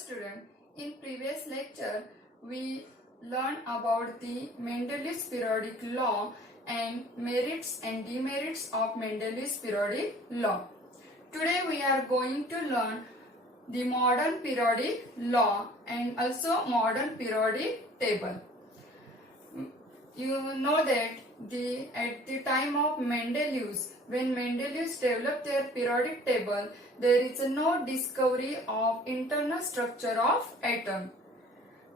student, in previous lecture we learned about the Mendeleev's periodic law and merits and demerits of Mendeleev's periodic law. Today we are going to learn the modern periodic law and also modern periodic table. You know that at the time of Mendeleev's, when Mendeleev's developed their periodic table, there is no discovery of internal structure of atom.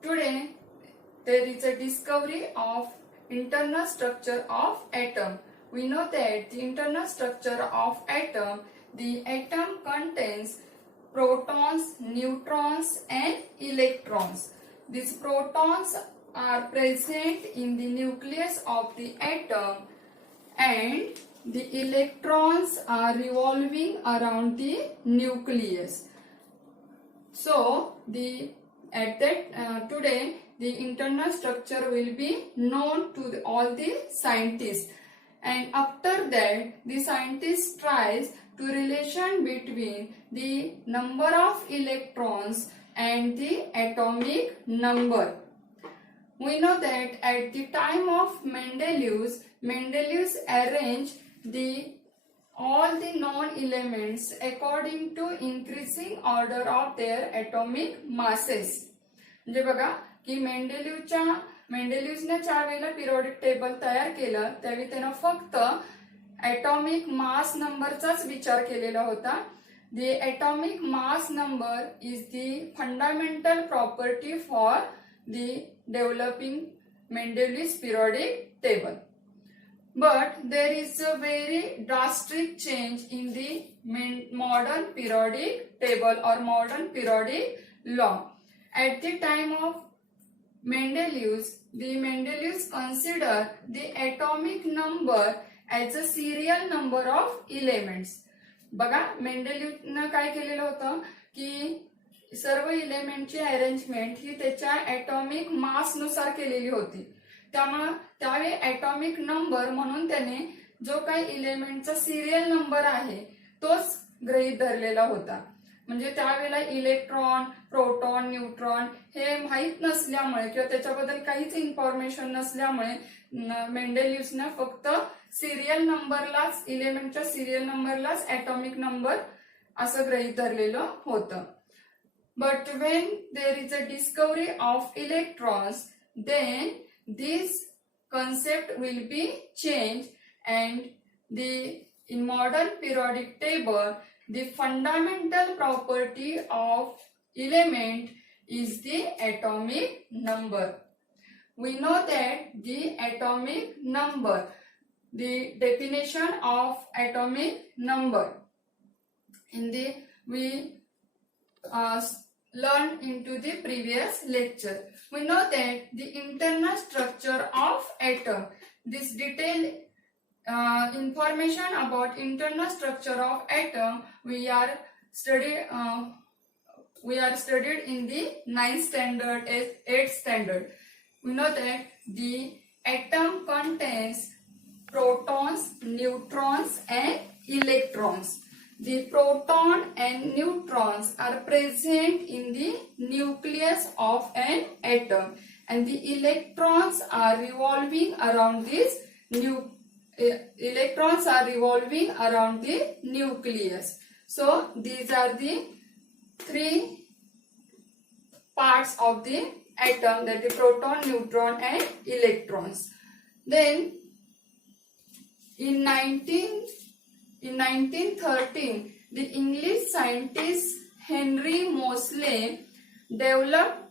Today, there is a discovery of internal structure of atom. We know that the internal structure of atom, the atom contains protons, neutrons and electrons. These protons are present in the nucleus of the atom and the electrons are revolving around the nucleus. So, today the internal structure will be known to all the scientists, and after that the scientist tries to relation between the number of electrons and the atomic number. We know that at the time of Mendeleev's arranged all the known elements according to increasing order of their atomic masses. म्हणजे बघा की मेंडेलिव्हने ज्या वेळेला periodic table तयार केलं त्यावेळी त्यानं फक्त atomic mass नंबरचाच विचार केलेला होता. The atomic mass number is the fundamental property for the developing Mendeleev's periodic table. But there is a very drastic change in the modern periodic table or modern periodic law. At the time of Mendeleev's considered the atomic number as a serial number of elements. बघा मेंडेलिव्हनं काय केलेलं होतं की सर्व इलेमेंटची arrangement ही त्याच्या atomic mass नुसार केलेली होती. त्यामुळे त्यावेळी ॲटॉमिक नंबर म्हणून त्याने जो काही इलेमेंटचा सिरियल नंबर आहे तोच गृहीत धरलेला होता. म्हणजे त्यावेळेला इलेक्ट्रॉन, प्रोटॉन, न्यूट्रॉन हे माहीत नसल्यामुळे किंवा त्याच्याबद्दल काहीच इन्फॉर्मेशन नसल्यामुळे मेंडेलिव्हनं फक्त सिरियल नंबरलाच इलेमेंटच्या सिरियल नंबरलाच ॲटॉमिक नंबर असं गृहीत धरलेलं होतं. But when there is a discovery of electrons, then this concept will be changed, and in modern periodic table, the fundamental property of element is the atomic number. We know that the atomic number, the definition of atomic number, we learned into the previous lecture. We know that the internal structure of atom, this detailed information about internal structure of atom we are studied in the 9th standard, 8th standard. We know that the atom contains protons, neutrons and electrons. The proton and neutrons are present in the nucleus of an atom, and the electrons are revolving around the nucleus. So these are the three parts of the atom, that the proton, neutron and electrons. Then in 1913, the English scientist Henry Moseley developed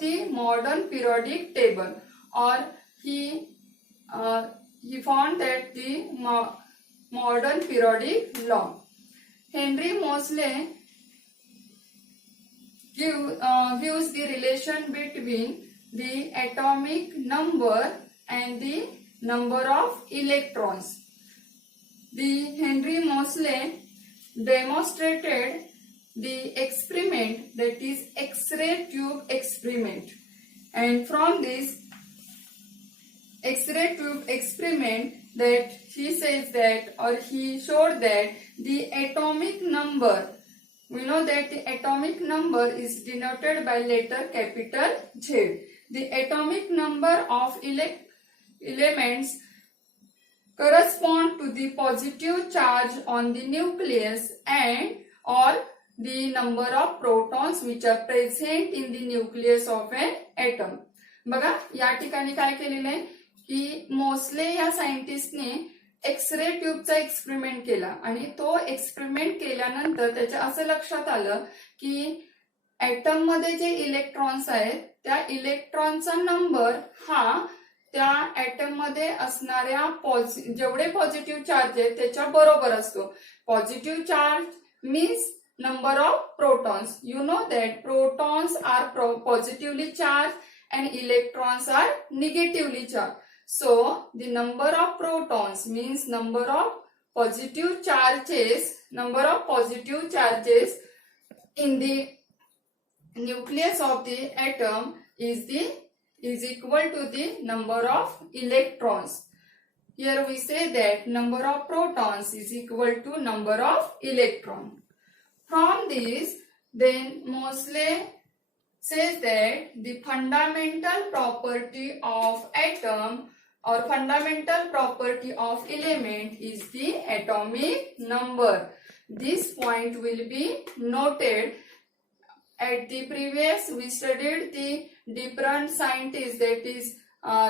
the modern periodic table, or he found that the modern periodic law. Henry Moseley gives the relation between the atomic number and the number of electrons. The Henry Moseley demonstrated the experiment, that is X-ray tube experiment, and from this X-ray tube experiment that he says that, or he showed that the atomic number, we know that the atomic number is denoted by letter capital Z. The atomic number of elements correspond to the positive charge on the nucleus and or the number of protons which are present in the nucleus of an atom. बघा या ठिकाणी काय केलेलं आहे की Mosley या सायंटिस्टने x ray ट्यूबचा experiment केला आणि तो एक्सपेरिमेंट केल्यानंतर त्याच्या असं लक्षात आलं की ऍटम मध्ये जे इलेक्ट्रॉन्स आहेत त्या इलेक्ट्रॉनचा नंबर हा त्या ऍटम मध्ये असणाऱ्या जेवढे पॉझिटिव्ह चार्ज आहेत त्याच्या बरोबर असतो. Positive charge means number of protons. You know that protons are positively charged and electrons are negatively charged. So the number of protons means number of positive charges in the nucleus of the atom is equal to the number of electrons. Here we say that number of protons is equal to number of electrons. From this, then Moseley says that the fundamental property of atom or fundamental property of element is the atomic number. This point will be noted. At the previous, we studied the different scientists, that is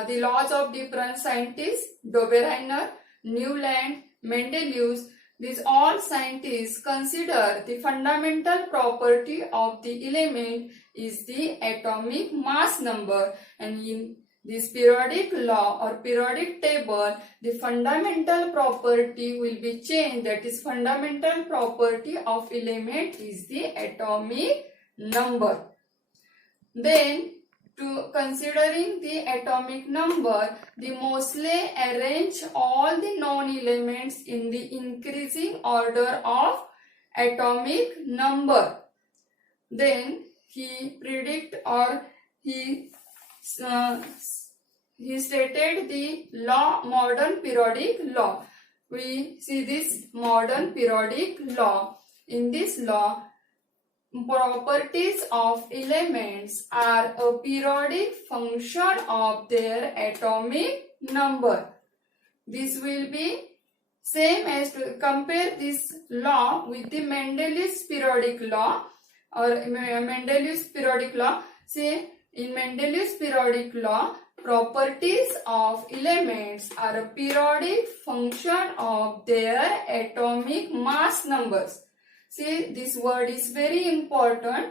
the laws of different scientists, Dobereiner, Newland, Mendeleev. These all scientists consider the fundamental property of the element is the atomic mass number, and in this periodic law or periodic table, the fundamental property will be changed. That is, fundamental property of element is the atomic number. Then, to considering the atomic number, the Moseley arranged all the known elements in the increasing order of atomic number. Then he predict or he stated the law, modern periodic law. We see this modern periodic law. In this law, properties of elements are a periodic function of their atomic number. This will be same as to compare this law with the Mendeleev's periodic law or Mendeleev's periodic law. See, in Mendeleev's periodic law, properties of elements are a periodic function of their atomic mass numbers. See, this word is very important.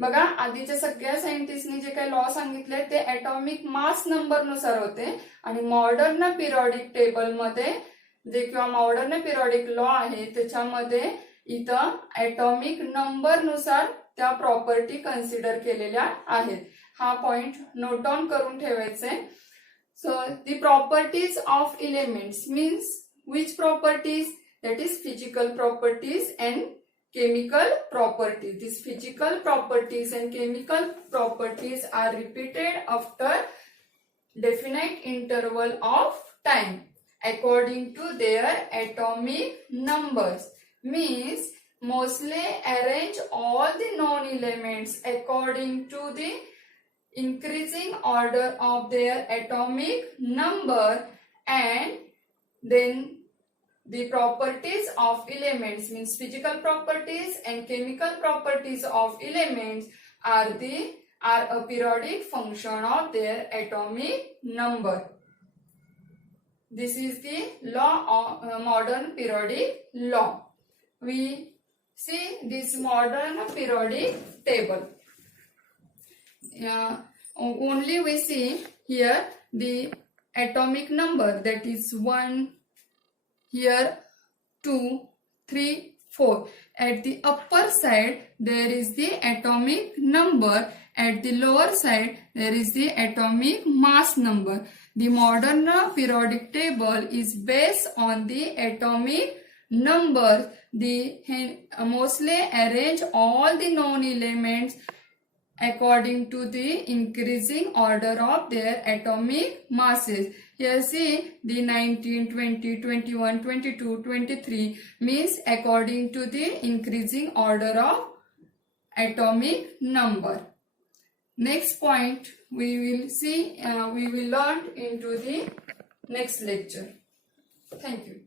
बघा आधीच्या सगळ्या सायंटिस्टनी जे काही law सांगितले ते atomic mass number नुसार होते आणि modern periodic table मध्ये जे किंवा मॉडर्न पिरियॉडिक लॉ आहे त्याच्यामध्ये इथं ऍटॉमिक नंबर नुसार त्या प्रॉपर्टी कन्सिडर केलेल्या आहेत. हा पॉइंट नोट डाऊन करून ठेवायचे. So the properties of elements means which properties, that is physical properties and chemical properties. These physical properties and chemical properties are repeated after definite interval of time according to their atomic numbers. Means Moseley arranged all the known elements according to the increasing order of their atomic number, and then the properties of elements means physical properties and chemical properties of elements are a periodic function of their atomic number. This is the law of modern periodic law. We see this modern periodic table. Only we see here the atomic number, that is 1. Here 2, 3, 4. At the upper side there is the atomic number. At the lower side there is the atomic mass number. The modern periodic table is based on the atomic numbers. The Moseley arranged all the known elements according to the increasing order of their atomic masses. Here see the 19, 20, 21, 22, 23 means according to the increasing order of atomic number. Next point we will see, we will learn into the next lecture. Thank you.